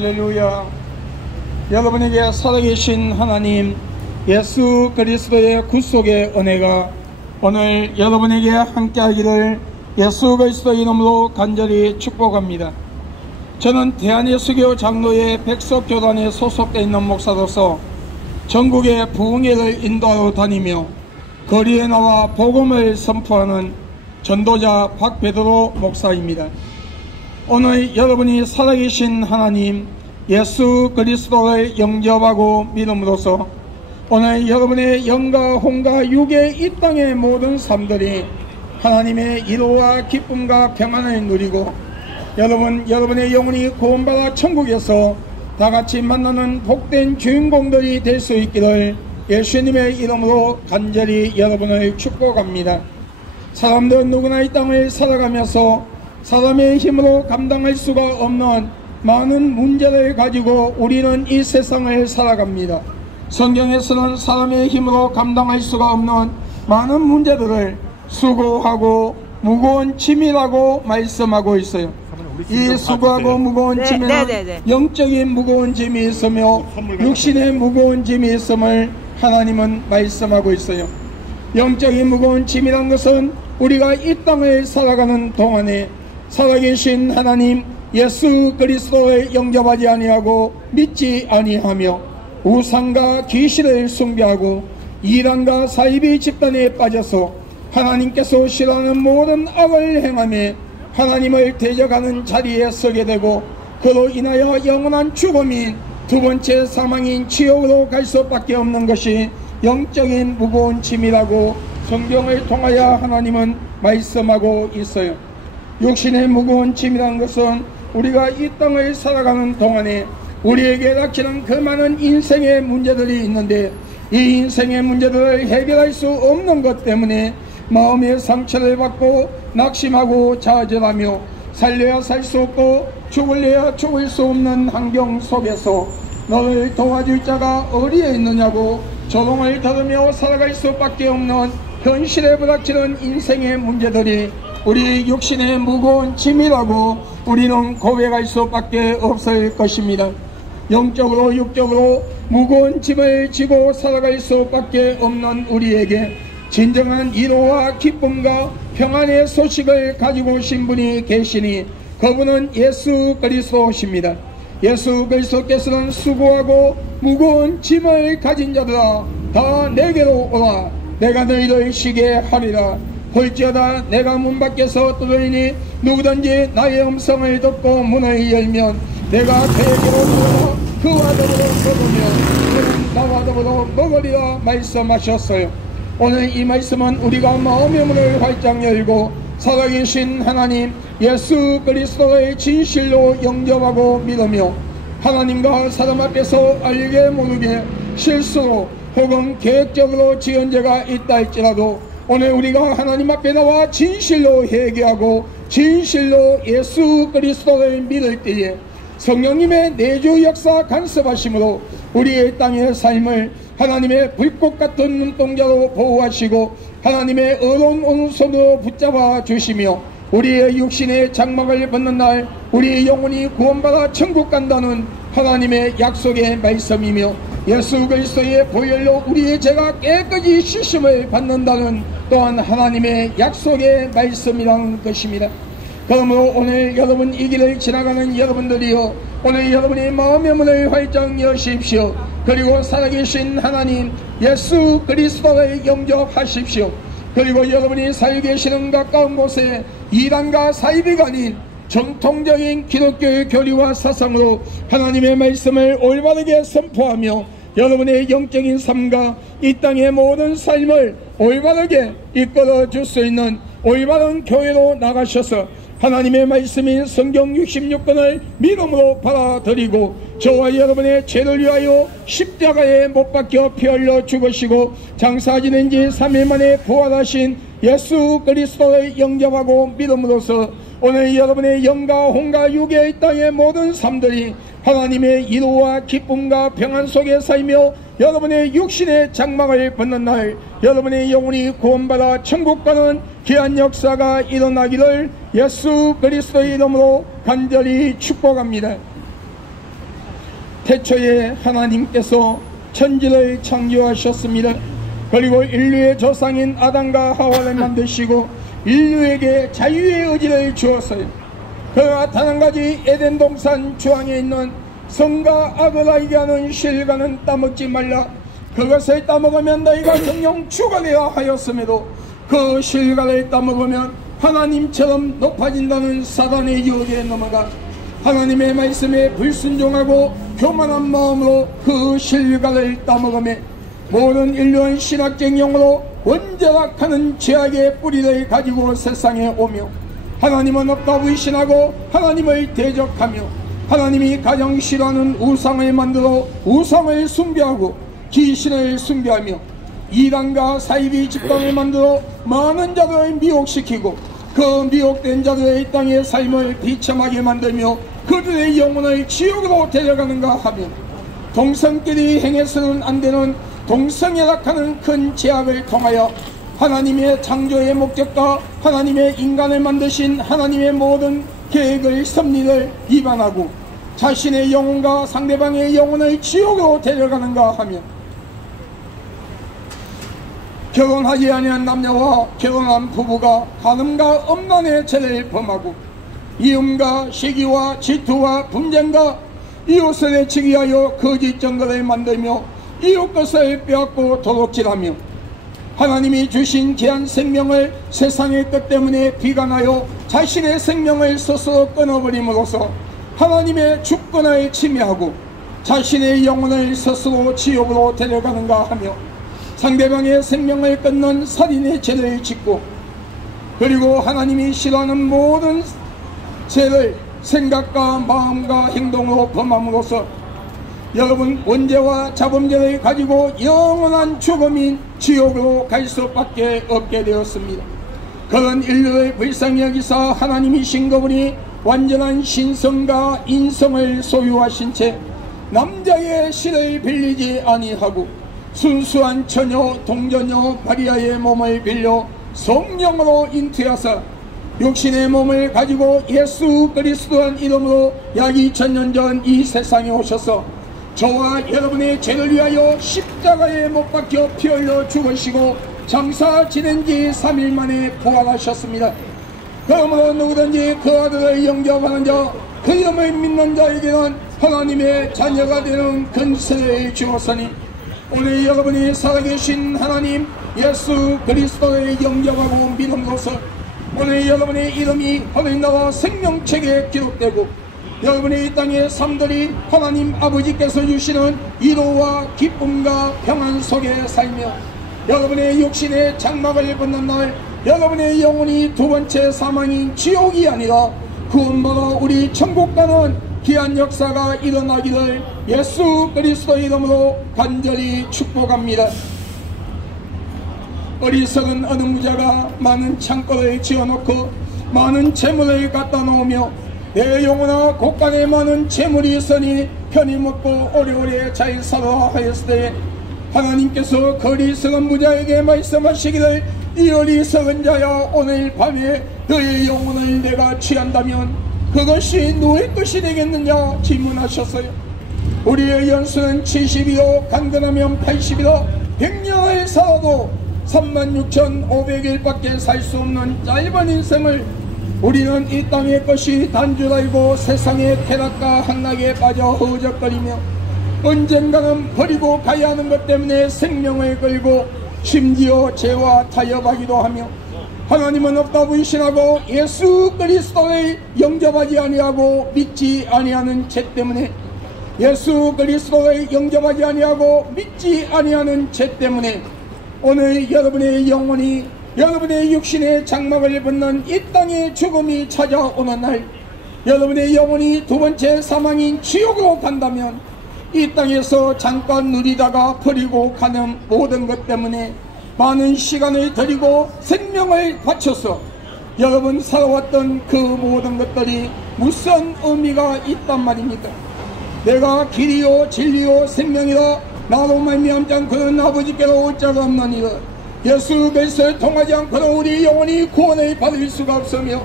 할렐루야. 여러분에게 살아계신 하나님 예수 그리스도의 구속의 은혜가 오늘 여러분에게 함께하기를 예수 그리스도의 이름으로 간절히 축복합니다. 저는 대한예수교 장로회 백석교단에 소속되어 있는 목사로서 전국의 부흥회를 인도하러 다니며 거리에 나와 복음을 선포하는 전도자 박베드로 목사입니다. 오늘 여러분이 살아계신 하나님 예수 그리스도를 영접하고 믿음으로써 오늘 여러분의 영과 혼과 육의 이 땅의 모든 삶들이 하나님의 위로와 기쁨과 평안을 누리고 여러분의 영혼이 구원받아 천국에서 다같이 만나는 복된 주인공들이 될 수 있기를 예수님의 이름으로 간절히 여러분을 축복합니다. 사람들은 누구나 이 땅을 살아가면서 사람의 힘으로 감당할 수가 없는 많은 문제를 가지고 우리는 이 세상을 살아갑니다. 성경에서는 사람의 힘으로 감당할 수가 없는 많은 문제들을 수고하고 무거운 짐이라고 말씀하고 있어요. 이 수고하고 무거운 짐에는 영적인 무거운 짐이 있으며 육신의 무거운 짐이 있음을 하나님은 말씀하고 있어요. 영적인 무거운 짐이란 것은 우리가 이 땅을 살아가는 동안에 살아계신 하나님 예수 그리스도를 영접하지 아니하고 믿지 아니하며 우상과 귀신을 숭배하고 이단과 사이비 집단에 빠져서 하나님께서 싫어하는 모든 악을 행하며 하나님을 대적하는 자리에 서게 되고 그로 인하여 영원한 죽음인 두 번째 사망인 지옥으로 갈 수밖에 없는 것이 영적인 무거운 짐이라고 성경을 통하여 하나님은 말씀하고 있어요. 육신의 무거운 짐이라는 것은 우리가 이 땅을 살아가는 동안에 우리에게 닥치는 그 많은 인생의 문제들이 있는데 이 인생의 문제들을 해결할 수 없는 것 때문에 마음의 상처를 받고 낙심하고 좌절하며 살려야 살 수 없고 죽을래야 죽을 수 없는 환경 속에서 너를 도와줄 자가 어디에 있느냐고 조롱을 들으며 살아갈 수밖에 없는 현실에 부닥치는 인생의 문제들이 우리 육신의 무거운 짐이라고 우리는 고백할 수밖에 없을 것입니다. 영적으로 육적으로 무거운 짐을 지고 살아갈 수밖에 없는 우리에게 진정한 위로와 기쁨과 평안의 소식을 가지고 오신 분이 계시니 그분은 예수 그리스도십니다. 예수 그리스도께서는 수고하고 무거운 짐을 가진 자들아 다 내게로 오라 내가 너희를 쉬게 하리라. 볼지어다 내가 문 밖에서 두드리니 누구든지 나의 음성을 듣고 문을 열면 내가 그에게로 들어가 그와 더불어 먹으며 그는 나와 더불어 먹으리라 말씀하셨어요. 오늘 이 말씀은 우리가 마음의 문을 활짝 열고 살아계신 하나님 예수 그리스도의 진실로 영접하고 믿으며 하나님과 사람 앞에서 알게 모르게 실수로 혹은 계획적으로 지은 죄가 있다 할지라도 오늘 우리가 하나님 앞에 나와 진실로 회개하고 진실로 예수 그리스도를 믿을 때에 성령님의 내주 역사 간섭하심으로 우리의 땅의 삶을 하나님의 불꽃 같은 눈동자로 보호하시고 하나님의 의로운 오른손으로 붙잡아 주시며 우리의 육신의 장막을 벗는 날 우리의 영혼이 구원받아 천국 간다는 하나님의 약속의 말씀이며 예수 그리스도의 보혈로 우리의 죄가 깨끗이 씻음을 받는다는 또한 하나님의 약속의 말씀이라는 것입니다. 그러므로 오늘 여러분 이 길을 지나가는 여러분들이요 오늘 여러분의 마음의 문을 활짝 여십시오. 그리고 살아계신 하나님 예수 그리스도를 영접하십시오. 그리고 여러분이 살고 계시는 가까운 곳에 이단과 사이비가 아닌 정통적인 기독교의 교리와 사상으로 하나님의 말씀을 올바르게 선포하며 여러분의 영적인 삶과 이 땅의 모든 삶을 올바르게 이끌어 줄 수 있는 올바른 교회로 나가셔서 하나님의 말씀인 성경 66권을 믿음으로 받아들이고 저와 여러분의 죄를 위하여 십자가에 못 박혀 피 흘려 죽으시고 장사 지낸 지 3일 만에 부활하신 예수 그리스도를 영접하고 믿음으로써 오늘 여러분의 영과 혼과 육의 이 땅의 모든 삶들이 하나님의 위로와 기쁨과 평안 속에 살며 여러분의 육신의 장막을 벗는 날 여러분의 영혼이 구원받아 천국 가는 귀한 역사가 일어나기를 예수 그리스도의 이름으로 간절히 축복합니다. 태초에 하나님께서 천지를 창조하셨습니다. 그리고 인류의 조상인 아담과 하와를 만드시고 인류에게 자유의 의지를 주었어요. 그러나 단 한 가지 에덴 동산 주황에 있는 선과 악을 알게 하는 실과는 따먹지 말라. 그것을 따먹으면 너희가 정령 죽어내야 하였음에도 그 실과를 따먹으면 하나님처럼 높아진다는 사단의 유혹에 넘어가 하나님의 말씀에 불순종하고 교만한 마음으로 그 실과를 따먹음에 모든 인류는 신학적 용어로 원죄락하는 죄악의 뿌리를 가지고 세상에 오며 하나님은 없다고 의심하고 하나님을 대적하며 하나님이 가장 싫어하는 우상을 만들어 우상을 숭배하고 귀신을 숭배하며 이단과 사이비 집단을 만들어 많은 자들을 미혹시키고 그 미혹된 자들의 땅의 삶을 비참하게 만들며 그들의 영혼을 지옥으로 데려가는가 하며 동성끼리 행해서는 안되는 동성애락하는 큰 죄악을 통하여 하나님의 창조의 목적과 하나님의 인간을 만드신 하나님의 모든 계획을 섭리를 위반하고 자신의 영혼과 상대방의 영혼을 지옥으로 데려가는가 하며 결혼하지 아니한 남녀와 결혼한 부부가 간음과 음란의 죄를 범하고 이음과 시기와 질투와 분쟁과 이웃을 해치기 위하여 거짓 증거를 만들며 이웃 것을 빼앗고 도둑질하며 하나님이 주신 귀한 생명을 세상의 것 때문에 비관하여 자신의 생명을 스스로 끊어버림으로써 하나님의 주권을 침해하고 자신의 영혼을 스스로 지옥으로 데려가는가 하며 상대방의 생명을 끊는 살인의 죄를 짓고 그리고 하나님이 싫어하는 모든 죄를 생각과 마음과 행동으로 범함으로써 여러분 원죄와 자범죄를 가지고 영원한 죽음인 지옥으로 갈 수밖에 없게 되었습니다. 그런 인류를 불쌍히 여기사 하나님이신 그분이 완전한 신성과 인성을 소유하신 채 남자의 실을 빌리지 아니하고 순수한 처녀 동전녀 마리아의 몸을 빌려 성령으로 잉태하사 육신의 몸을 가지고 예수 그리스도란 이름으로 약 2000년 전 이 세상에 오셔서 저와 여러분의 죄를 위하여 십자가에 못 박혀 피 흘려 죽으시고 장사 지낸 지 3일 만에 부활하셨습니다. 그러므로 누구든지 그 아들을 영접하는 자 그 이름을 믿는 자에게는 하나님의 자녀가 되는 권세를 주었으니 오늘 여러분이 살아계신 하나님 예수 그리스도를 영접하고 믿음으로써 오늘 여러분의 이름이 하늘 나라 생명책에 기록되고 여러분의 이 땅의 삶들이 하나님 아버지께서 주시는 위로와 기쁨과 평안 속에 살며 여러분의 육신의 장막을 벗는 날 여러분의 영혼이 두 번째 사망인 지옥이 아니라 구원받아 우리 천국 가는 귀한 역사가 일어나기를 예수 그리스도 이름으로 간절히 축복합니다. 어리석은 어느 무자가 많은 창고를 지어놓고 많은 재물을 갖다 놓으며 내 영혼아 곳간에 많은 재물이 있으니 편히 먹고 오래오래 잘 살아 하였을 때 하나님께서 그 어리석은 무자에게 말씀하시기를 이 어리석은 자야 오늘 밤에 너의 영혼을 내가 취한다면 그것이 너의 것이 되겠느냐 질문하셨어요. 우리의 연수는 70이요 간근하면 80이라 100년을 살아도 36,500일밖에 살 수 없는 짧은 인생을 우리는 이 땅의 것이 단줄 알고 세상의 쾌락과 한락에 빠져 허우적거리며 언젠가는 버리고 가야 하는 것 때문에 생명을 걸고 심지어 죄와 타협하기도 하며 하나님은 없다고 의심하고 예수 그리스도를 영접하지 아니하고 믿지 아니하는 죄 때문에 예수 그리스도를 영접하지 아니하고 믿지 아니하는 죄 때문에 오늘 여러분의 영혼이 여러분의 육신의 장막을 벗는 이 땅의 죽음이 찾아오는 날 여러분의 영혼이 두 번째 사망인 지옥으로 간다면 이 땅에서 잠깐 누리다가 버리고 가는 모든 것 때문에 많은 시간을 들이고 생명을 바쳐서 여러분 살아왔던 그 모든 것들이 무슨 의미가 있단 말입니까? 내가 길이요 진리요 생명이라 나로 말미암지 않고는 아버지께로 올 자가 없느니라. 예수 그리스도를 통하지 않고는 우리 영혼이 구원을 받을 수가 없으며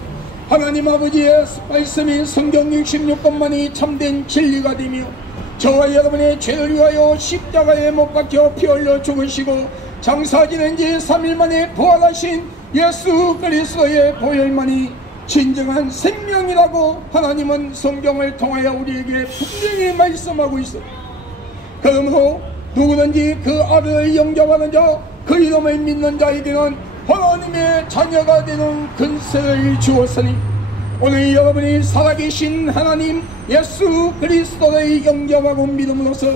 하나님 아버지의 말씀인 성경 66권만이 참된 진리가 되며 저와 여러분의 죄를 위하여 십자가에 못 박혀 피 흘려 죽으시고 장사 지낸 지 3일 만에 부활하신 예수 그리스도의 보혈만이 진정한 생명이라고 하나님은 성경을 통하여 우리에게 분명히 말씀하고 있어요. 그러므로 누구든지 그 아들을 영접하는 자, 그 이름을 믿는 자에게는 하나님의 자녀가 되는 근세를 주었으니 오늘 여러분이 살아계신 하나님 예수 그리스도를 영접하고 믿음으로써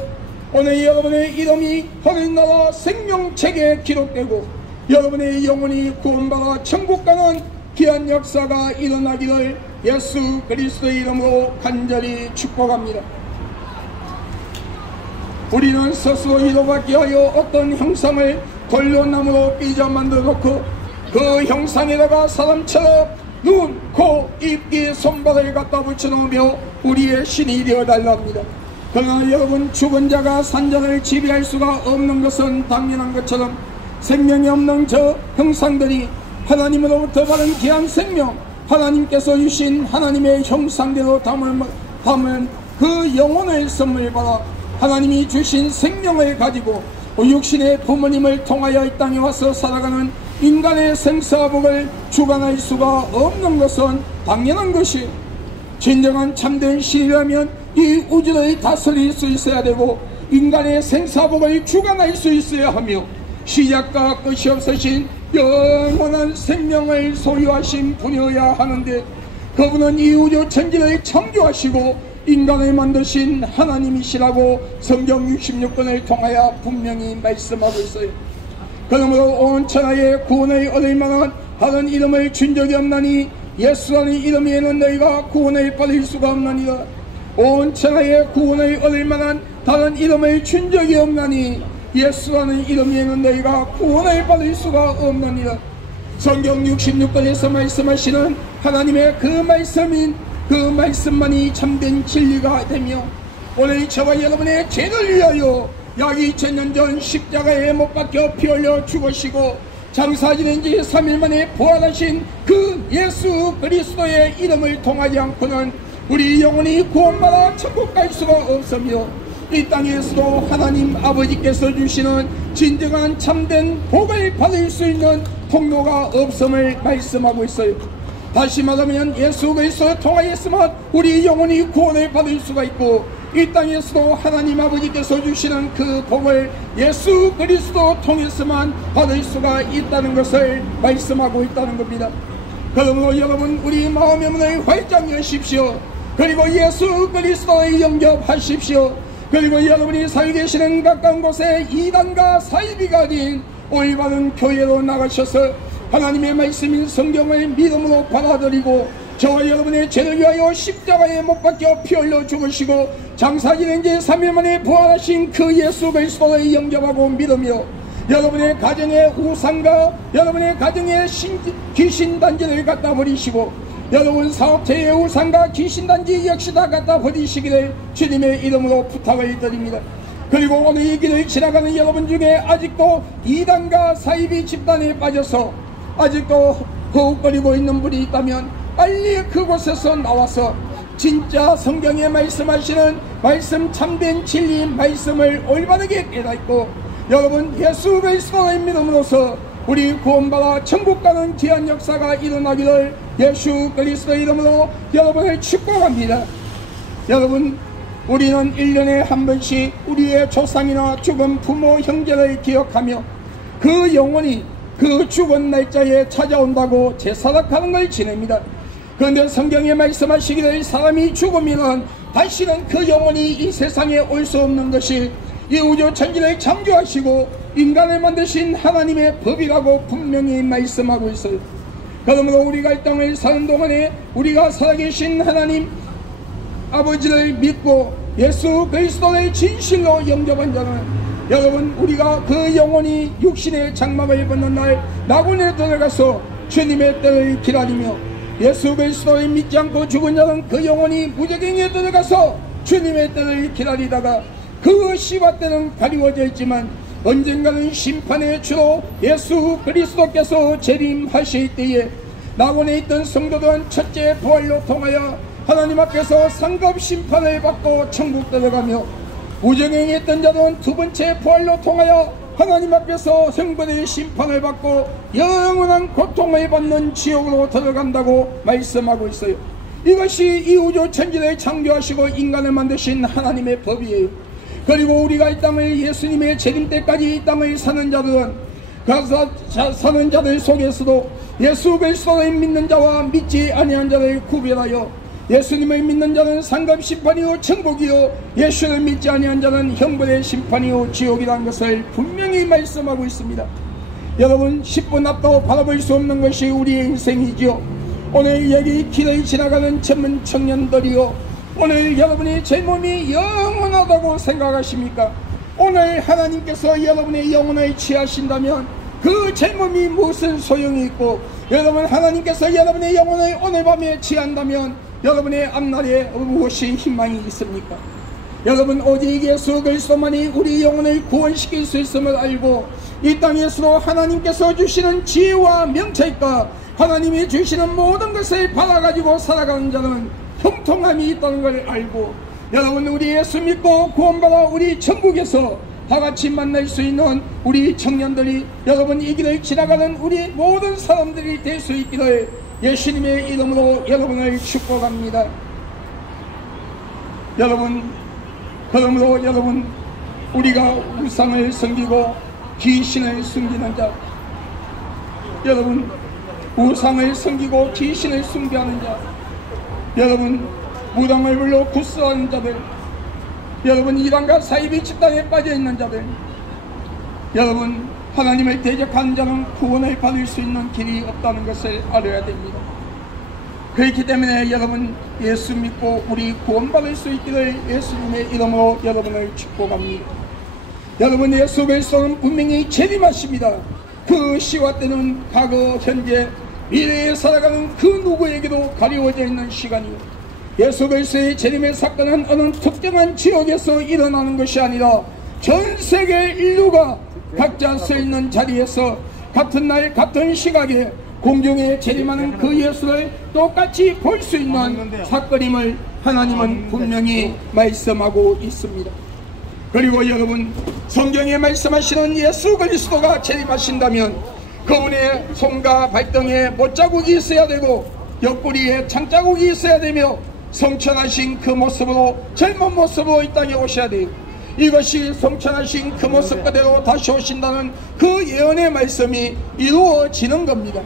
오늘 여러분의 이름이 하늘나라 생명책에 기록되고 여러분의 영혼이 구원받아 천국 가는 귀한 역사가 일어나기를 예수 그리스도의 이름으로 간절히 축복합니다. 우리는 스스로 이로받게 하여 어떤 형상을 돌려나무로 삐져 만들어 놓고 그 형상에다가 사람처럼 눈, 코, 입, 귀, 손발을 갖다 붙여놓으며 우리의 신이 되어달라 합니다. 그러나 여러분, 죽은 자가 산자를 지배할 수가 없는 것은 당연한 것처럼 생명이 없는 저 형상들이 하나님으로부터 받은 귀한 생명, 하나님께서 주신 하나님의 형상대로 담은 그 영혼을 선물 받아 하나님이 주신 생명을 가지고 육신의 부모님을 통하여 이 땅에 와서 살아가는 인간의 생사복을 주관할 수가 없는 것은 당연한 것이 진정한 참된 신이라면 이 우주를 다스릴 수 있어야 되고 인간의 생사복을 주관할 수 있어야 하며 시작과 끝이 없으신 영원한 생명을 소유하신 분이어야 하는데 그분은 이 우주 천지를 창조하시고 인간을 만드신 하나님이시라고 성경 66권을 통하여 분명히 말씀하고 있어요. 그러므로 온 천하의 구원을 얻을 만한 다른 이름을 준 적이 없나니 예수라는 이름에는 너희가 구원을 받을 수가 없나니라. 온 천하의 구원을 얻을 만한 다른 이름을 준 적이 없나니 예수라는 이름에는 너희가 구원을 받을 수가 없느니라. 성경 66권에서 말씀하시는 하나님의 그 말씀인 그 말씀만이 참된 진리가 되며 오늘 저와 여러분의 죄를 위하여 약 2000년 전 십자가에 못 박혀 피 흘려 죽으시고 장사 지낸 지 3일 만에 부활하신 그 예수 그리스도의 이름을 통하지 않고는 우리 영혼이 구원받아 천국 갈 수가 없으며 이 땅에서도 하나님 아버지께서 주시는 진정한 참된 복을 받을 수 있는 통로가 없음을 말씀하고 있어요. 다시 말하면 예수 그리스도를 통하였으면 우리 영혼이 구원을 받을 수가 있고 이 땅에서도 하나님 아버지께서 주시는 그 복을 예수 그리스도 통해서만 받을 수가 있다는 것을 말씀하고 있다는 겁니다. 그러므로 여러분 우리 마음의 문을 활짝 여십시오. 그리고 예수 그리스도를 영접하십시오. 그리고 여러분이 살고 계시는 가까운 곳에 이단과 사이비가 아닌 올바른 교회로 나가셔서 하나님의 말씀인 성경을 믿음으로 받아들이고 저와 여러분의 죄를 위하여 십자가에 못 박혀 피 흘려 죽으시고 장사 지낸 지 3일 만에 부활하신 그 예수 그리스도를 영접하고 믿으며 여러분의 가정의 우상과 여러분의 가정의 귀신단지를 갖다 버리시고 여러분 사업체의 우상과 귀신단지 역시 다 갖다 버리시기를 주님의 이름으로 부탁을 드립니다. 그리고 오늘 이 길을 지나가는 여러분 중에 아직도 이단과 사이비 집단에 빠져서 아직도 허우거리고 있는 분이 있다면 빨리 그곳에서 나와서 진짜 성경에 말씀하시는 말씀 참된 진리 말씀을 올바르게 깨닫고 여러분 예수 그리스도의 믿음으로써 우리 구원받아 천국 가는 귀한 역사가 일어나기를 예수 그리스도의 이름으로 여러분을 축복합니다. 여러분 우리는 1년에 한 번씩 우리의 조상이나 죽은 부모 형제를 기억하며 그 영혼이 그 죽은 날짜에 찾아온다고 제사락하는 걸 지냅니다. 그런데 성경에 말씀하시기를 사람이 죽으면 다시는 그 영혼이 이 세상에 올 수 없는 것이 이 우주 천지를 창조하시고 인간을 만드신 하나님의 법이라고 분명히 말씀하고 있어요. 그러므로 우리가 이 땅을 사는 동안에 우리가 살아계신 하나님 아버지를 믿고 예수 그리스도를 진실로 영접한 자는 여러분 우리가 그 영혼이 육신의 장막을 벗는 날 낙원에 들어가서 주님의 때를 기다리며 예수 그리스도를 믿지 않고 죽은 자는 그 영혼이 무저갱이에 들어가서 주님의 때를 기다리다가 그 시바 때는 가리워져 있지만 언젠가는 심판의 주로 예수 그리스도께서 재림하실 때에 낙원에 있던 성도들은 첫째 부활로 통하여 하나님 앞에서 상급 심판을 받고 천국 들어가며 부정행했던 자들은 두 번째 부활로 통하여 하나님 앞에서 형벌의 심판을 받고 영원한 고통을 받는 지옥으로 들어간다고 말씀하고 있어요. 이것이 이 우주 천지를 창조하시고 인간을 만드신 하나님의 법이에요. 그리고 우리가 이 땅을 예수님의 재림 때까지 이 땅을 사는 자들은 사는 자들 속에서도 예수 그리스도를 믿는 자와 믿지 아니한 자를 구별하여 예수님을 믿는 자는 상급 심판이요 천국이요 예수를 믿지 아니한 자는 형벌의 심판이요 지옥이라는 것을 분명히 말씀하고 있습니다. 여러분 10분 앞도 바라볼 수 없는 것이 우리의 인생이지요. 오늘 여기 길을 지나가는 젊은 청년들이요, 오늘 여러분의 젊음이 영원하다고 생각하십니까? 오늘 하나님께서 여러분의 영혼을 취하신다면 그 젊음이 무슨 소용이 있고, 여러분 하나님께서 여러분의 영혼을 오늘 밤에 취한다면 여러분의 앞날에 무엇이 희망이 있습니까? 여러분 오직 예수 그리스도만이 우리 영혼을 구원시킬 수 있음을 알고 이 땅에서도 하나님께서 주시는 지혜와 명철과 하나님이 주시는 모든 것을 받아가지고 살아가는 자는 형통함이 있다는 걸 알고, 여러분 우리 예수 믿고 구원받아 우리 천국에서 다같이 만날 수 있는 우리 청년들이, 여러분 이 길을 지나가는 우리 모든 사람들이 될 수 있기를 예수님의 이름으로 여러분을 축복합니다. 여러분, 그러므로 여러분, 우리가 우상을 섬기고 귀신을 숨기는 자, 여러분 우상을 섬기고 귀신을 숭배하는 자, 여러분 무당을 불러 구스하는 자들, 여러분 이단과 사이비 집단에 빠져있는 자들, 여러분 하나님을 대적하는 자는 구원을 받을 수 있는 길이 없다는 것을 알아야 됩니다. 그렇기 때문에 여러분 예수 믿고 우리 구원받을 수 있기를 예수님의 이름으로 여러분을 축복합니다. 여러분 예수 그리스도는 분명히 재림하십니다. 그 시와 때는 과거, 현재, 미래에 살아가는 그 누구에게도 가리워져 있는 시간이요, 예수 그리스도의 재림의 사건은 어느 특정한 지역에서 일어나는 것이 아니라 전 세계 인류가 각자 서 있는 자리에서 같은 날 같은 시각에 공중에 재림하는 그 예수를 똑같이 볼 수 있는 사건임을 하나님은 분명히 말씀하고 있습니다. 그리고 여러분 성경에 말씀하시는 예수 그리스도가 재림하신다면 그분의 손과 발등에 못자국이 있어야 되고 옆구리에 창자국이 있어야 되며 성천하신 그 모습으로, 젊은 모습으로 이 땅에 오셔야 돼요. 이것이 성천하신 그 모습 그대로 다시 오신다는 그 예언의 말씀이 이루어지는 겁니다.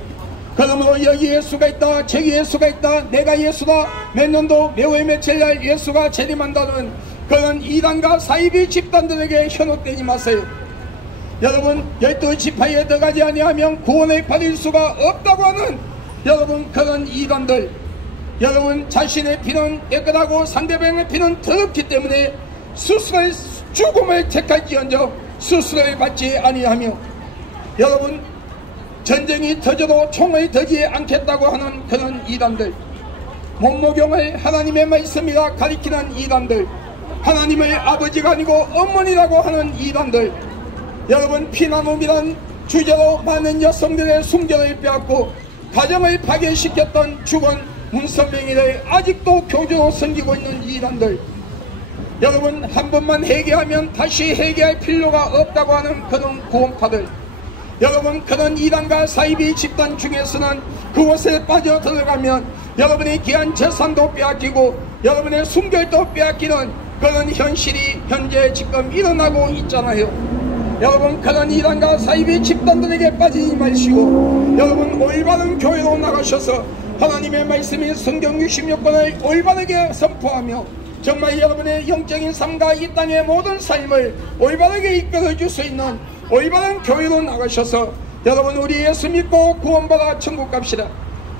그러므로 여기 예수가 있다, 저기 예수가 있다, 내가 예수다, 몇 년도 매월 며칠날 예수가 재림한다는 그런 이단과 사이비 집단들에게 현혹되지 마세요. 여러분 12지파에 들어가지 아니하면 구원을 받을 수가 없다고 하는 여러분 그런 이단들, 여러분 자신의 피는 깨끗하고 상대방의 피는 더럽기 때문에 스스로의 죽음을 택할지언정 스스로를 받지 아니하며, 여러분 전쟁이 터져도 총을 들지 않겠다고 하는 그런 이단들, 몸모경을 하나님의 말씀이라 가리키는 이단들, 하나님의 아버지가 아니고 어머니라고 하는 이단들, 여러분 피나눔이란 주제로 많은 여성들의 순결을 빼앗고 가정을 파괴시켰던 죽은 문선명이를 아직도 교조로 섬기고 있는 이단들, 여러분 한 번만 회개하면 다시 회개할 필요가 없다고 하는 그런 구원파들, 여러분 그런 이단과 사이비 집단 중에서는 그곳에 빠져 들어가면 여러분의 귀한 재산도 빼앗기고 여러분의 순결도 빼앗기는 그런 현실이 현재 지금 일어나고 있잖아요. 여러분 그런 이단과 사이비 집단들에게 빠지지 마시고 여러분 올바른 교회로 나가셔서 하나님의 말씀인 성경 66권을 올바르게 선포하며 정말 여러분의 영적인 삶과 이 땅의 모든 삶을 올바르게 이끌어줄 수 있는 올바른 교회로 나가셔서 여러분 우리 예수 믿고 구원받아 천국 갑시다.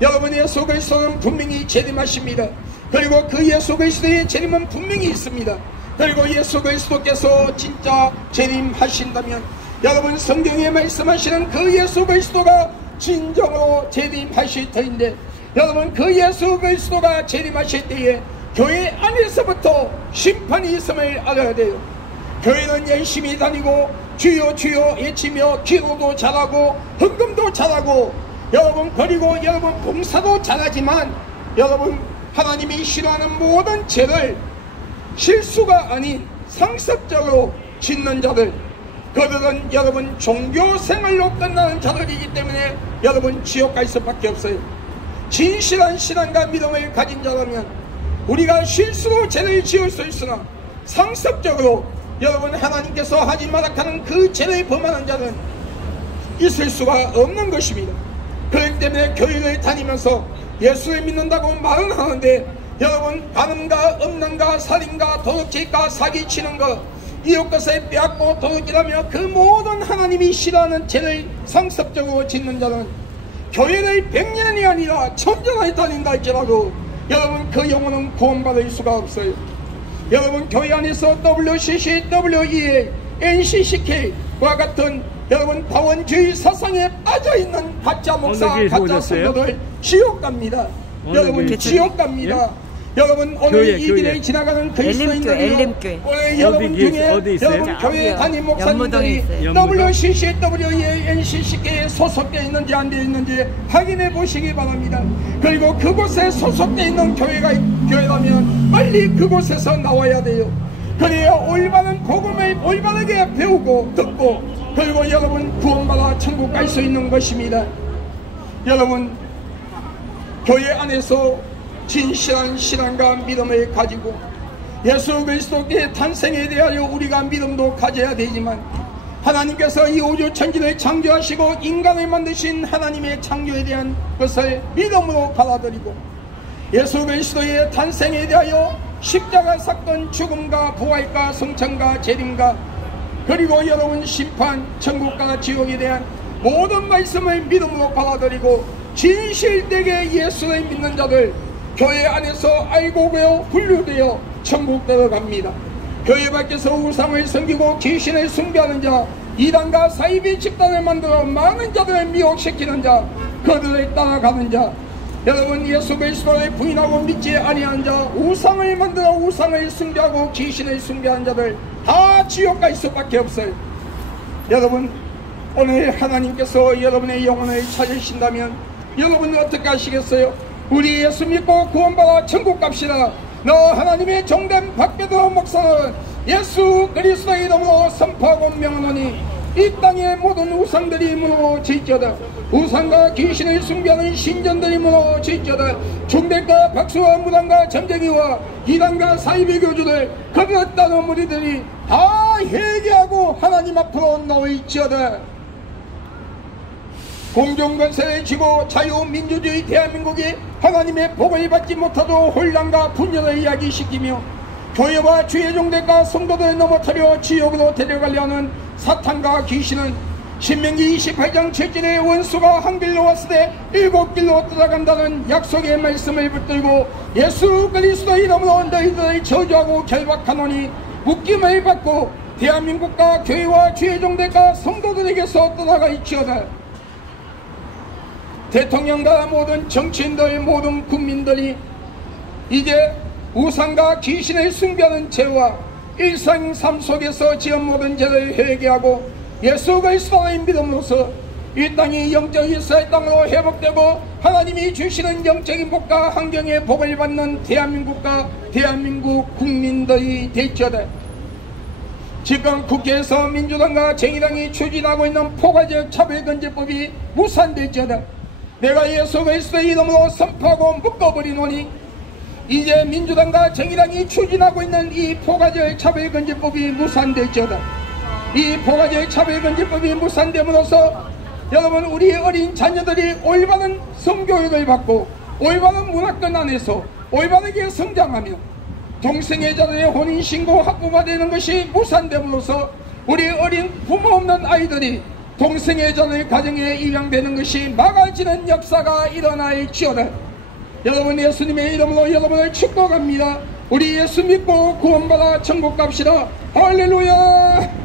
여러분 예수 그리스도는 분명히 재림하십니다. 그리고 그 예수 그리스도의 재림은 분명히 있습니다. 그리고 예수 그리스도께서 진짜 재림하신다면 여러분 성경에 말씀하시는 그 예수 그리스도가 진정으로 재림하실 터인데, 여러분 그 예수 그리스도가 재림하실 때에 교회 안에서부터 심판이 있음을 알아야 돼요. 교회는 열심히 다니고 주여 주여 외치며 기도도 잘하고 헌금도 잘하고 여러분 그리고 여러분 봉사도 잘하지만 여러분 하나님이 싫어하는 모든 죄를 실수가 아닌 상습적으로 짓는 자들, 그들은 여러분 종교생활로 끝나는 자들이기 때문에 여러분 지옥 갈 수밖에 없어요. 진실한 신앙과 믿음을 가진 자라면 우리가 실수로 죄를 지을 수 있으나 상습적으로 여러분 하나님께서 하지 마라 하는 그 죄를 범하는 자는 있을 수가 없는 것입니다. 그렇기 때문에 교회를 다니면서 예수를 믿는다고 말은 하는데 여러분 간음과 음란과 살인과 도둑질과 사기치는 것, 이웃것을 빼앗고 도둑질하며 그 모든 하나님이 싫어하는 죄를 상습적으로 짓는 자는 교회를 100년이 아니라 1000년을 다닌다 할지라도 여러분 그 영혼은 구원받을 수가 없어요. 여러분 교회 안에서 WCC, WEA, NCCK와 같은 여러분 다원주의 사상에 빠져있는 가짜 목사, 가짜 성도들 지옥 갑니다. 여러분 지옥 갑니다. 여러분 오늘 이 길에 지나가는 그리스도인들이요, 오늘 여러분 중에 여러분 교회 담임 목사님들이 WCC, WEA, NCCK에 소속되어 있는지 안 되어 있는지 확인해 보시기 바랍니다. 그리고 그곳에 소속되어 있는 교회라면 빨리 그곳에서 나와야 돼요. 그래야 올바른 복음을 올바르게 배우고 듣고 그리고 여러분 구원받아 천국 갈 수 있는 것입니다. 여러분 교회 안에서 진실한 신앙과 믿음을 가지고 예수 그리스도의 탄생에 대하여 우리가 믿음도 가져야 되지만 하나님께서 이 우주 천지를 창조하시고 인간을 만드신 하나님의 창조에 대한 것을 믿음으로 받아들이고 예수 그리스도의 탄생에 대하여 십자가 사건, 죽음과 부활과 성천과 재림과 그리고 여러분 심판, 천국과 지옥에 대한 모든 말씀을 믿음으로 받아들이고 진실되게 예수를 믿는 자들 교회 안에서 알고 배워 분류되어 천국 들어갑니다. 교회 밖에서 우상을 섬기고 귀신을 숭배하는 자, 이단과 사이비 집단을 만들어 많은 자들을 미혹시키는 자, 그들을 따라가는 자, 여러분 예수 그리스도를 부인하고 믿지 아니하는 자, 우상을 만들어 우상을 숭배하고 귀신을 숭배하는 자들 다 지옥 갈 수밖에 없어요. 여러분 오늘 하나님께서 여러분의 영혼을 찾으신다면 여러분은 어떻게 하시겠어요? 우리 예수 믿고 구원받아 천국 갑시다. 너 하나님의 종된 박배도 목사는 예수 그리스도의 이름으로 선포하고 명하노니 이 땅의 모든 우상들이 무너질지어다. 우상과 귀신을 숭배하는 신전들이 무너질지어다. 종대과 박수와 무당과 점쟁이와 이단과 사이비 교주들 그들을 따르는 무리들이 다 회개하고 하나님 앞으로 나올지어다. 공정권세를 쥐고 자유민주주의 대한민국이 하나님의 복을 받지 못하도록 혼란과 분열을 이야기시키며 교회와 주의 종들과 성도들을 넘어뜨려 지옥으로 데려가려 하는 사탄과 귀신은 신명기 28장 7절에 원수가 한 길로 왔을 때 7길로 떠나간다는 약속의 말씀을 붙들고 예수 그리스도의 이름으로 너희들을 저주하고 결박하노니 묶임을 받고 대한민국과 교회와 주의 종들과 성도들에게서 떠나갈지어다. 대통령과 모든 정치인들, 모든 국민들이 이제 우상과 귀신을 숭배하는 죄와 일상 삶 속에서 지은 모든 죄를 회개하고 예수 그리스도의 믿음으로써 이 땅이 영적 이스라엘 땅으로 회복되고 하나님이 주시는 영적인 복과 환경의 복을 받는 대한민국과 대한민국 국민들이 될지어다. 지금 국회에서 민주당과 정의당이 추진하고 있는 포괄적 차별금지법이 무산될지어다. 내가 예수 그리스도의 이름으로 선포하고 묶어버리노니 이제 민주당과 정의당이 추진하고 있는 이 포괄적 차별금지법이 무산될지어다. 이 포괄적 차별금지법이 무산됨으로써 여러분 우리 어린 자녀들이 올바른 성교육을 받고 올바른 문화권 안에서 올바르게 성장하며 동성애자들의 혼인신고 합부가 되는 것이 무산됨으로써 우리 어린 부모 없는 아이들이 동성애자의 가정에 입양되는 것이 막아지는 역사가 일어날지어다. 여러분 예수님의 이름으로 여러분을 축복합니다. 우리 예수 믿고 구원받아 천국 갑시다. 할렐루야.